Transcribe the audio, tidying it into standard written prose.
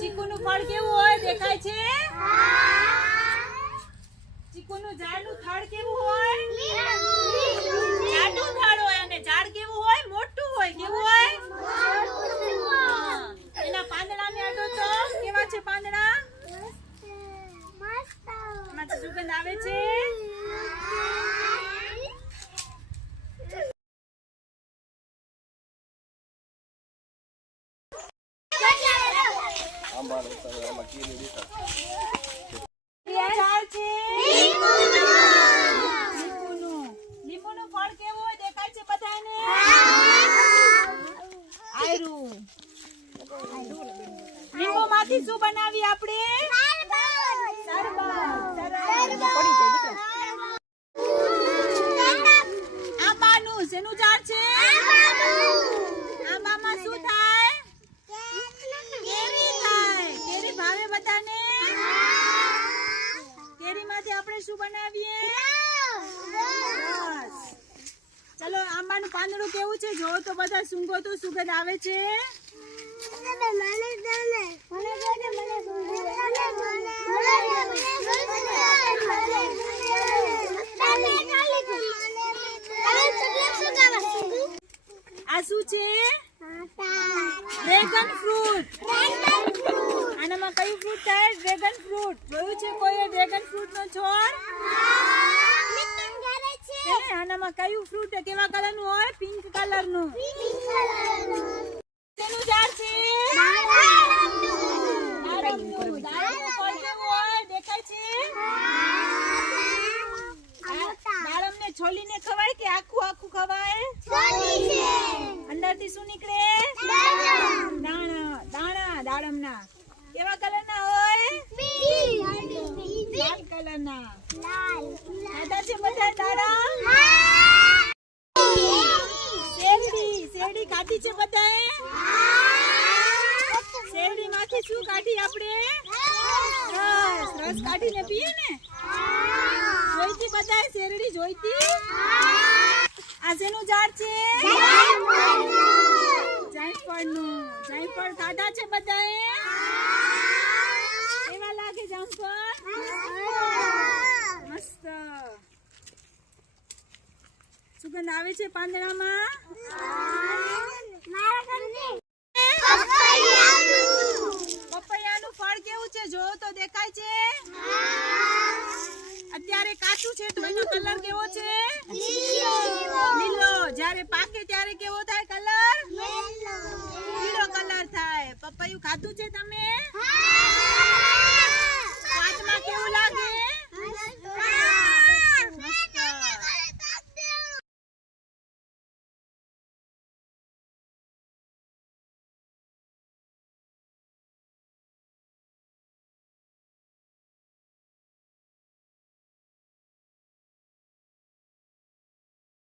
ચીકુનું ફળ કેવું હોય દેખાય છે? ચીકુનું ઝાડનું થડ કેવું હોય? જાડું થડ હોય અને ઝાડ કેવું હોય? મોટું હોય. કેવું હોય? એના પાંદડાને અડો તો કેવા છે પાંદડા? એમાંથી સુગંધ આવે છે? લીંબુનું ફળ કેવું હોય દેખાય છે બધાને? લીંબુમાંથી શું બનાવી આપણે? આંબાનું શેનું ઝાડ છે? આંબામાં શું થાય? કેરી થાય. કેરી ભાવે બધાને? કેરીમાંથી આપણે શું બનાવીએ? રસ. ચલો આંબાનું પાંદડું કેવું છે જોવો તો બધા સૂંઘો તો સુગંધ આવે છે? આ શું છે? Dragon fruit. આનામાં કયું ફ્રૂટ થાય? Dragon fruit. જોયું છે કોઈએ ડ્રેગન ફ્રૂટ નો છોડ? આનામાં કયું ફ્રૂટ કેવા કલર નું હોય? પિંક કલર નું. શેનું ઝાડ છે? દાડમનું ફળ કેવું હોય દેખાય છે? દાડમને છોલીને ખવાય કે આખું આખું ખવાય? અંદરથી શું નીકળે? દાણા દાડમના. કેવા કલરના હોય? લાલ કલરના. ખાધા છે બધા દાડા? શેરડી ખાધી છે બધાએ? શેરડી માંથી શું કાઢી આપણે? રસ કાઢીને પીએ ને? જોઈતી બધાએ શેરડી જોઈતી? આ શેનું ઝાડ છે? જાયફળનું. જાયફળ ખાધા છે બધાએ? કેવા લાગે જામફળ? મસ્ત. સુગંધ આવે છે પાંદડામાં? પપૈયાનું ફળ કેવું છે જોવો તો દેખાય છે? અત્યારે કાચું છે તો એનો કલર કેવો છે? લીલો. જ્યારે પાકે ત્યારે કેવો થાય કલર? લીલો કલર થાય. પપૈયું ખાધું છે તમે?